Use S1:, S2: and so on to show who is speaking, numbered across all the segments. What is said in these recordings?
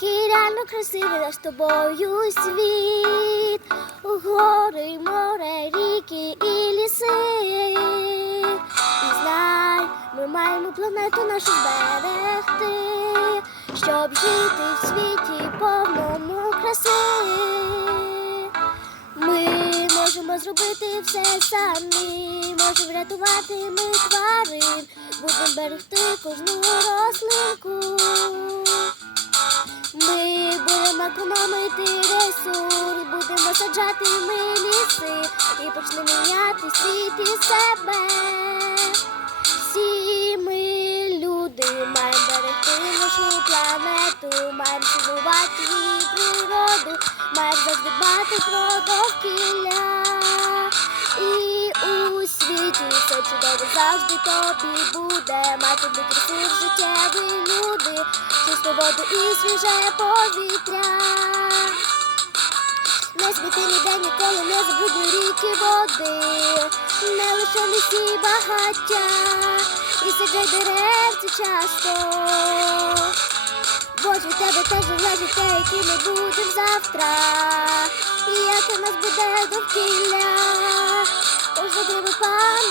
S1: нереально красивий наш тобою світ. Гори, море, ріки і ліси. І знай, ми маємо планету нашу зберегти, щоб жити в світі повному краси. Ми можемо зробити все самі, можемо врятувати ми тварин, будемо берегти кожну рослинку. Економити ресурс, будемо саджати ми ліси і почне міняти світ і себе. Всі ми люди маємо берегти нашу планету, маємо цінувати природу, маємо завжди дбати про довкілля. Світі все чудово завжди тобі буде. Мати бути ресурс життєві люди, чисту воду і свіже повітря. Не сміти ніде ніколи не забруднюй ріки води, не лише лісі багаття, і саджай деревці часто. Бо ж від тебе теж залежить те, які ми будемо завтра, і яке в нас буде довкілля,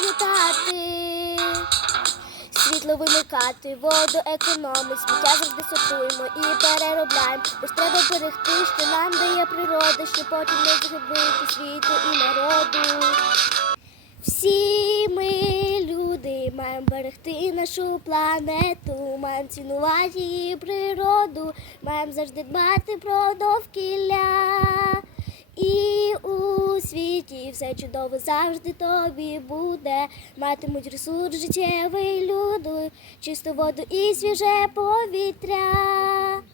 S1: пам'ятати. Світло вимикати, воду економить, сміття завжди сортуємо і переробляємо. Бо треба берегти, що нам дає природа, щоб потім не згубити світу і народу. Всі ми люди маємо берегти нашу планету, маємо цінувати її природу, маємо завжди дбати про довкілля. Все чудово завжди тобі буде. Матимуть ресурс життєвий люду, чисту воду і свіже повітря.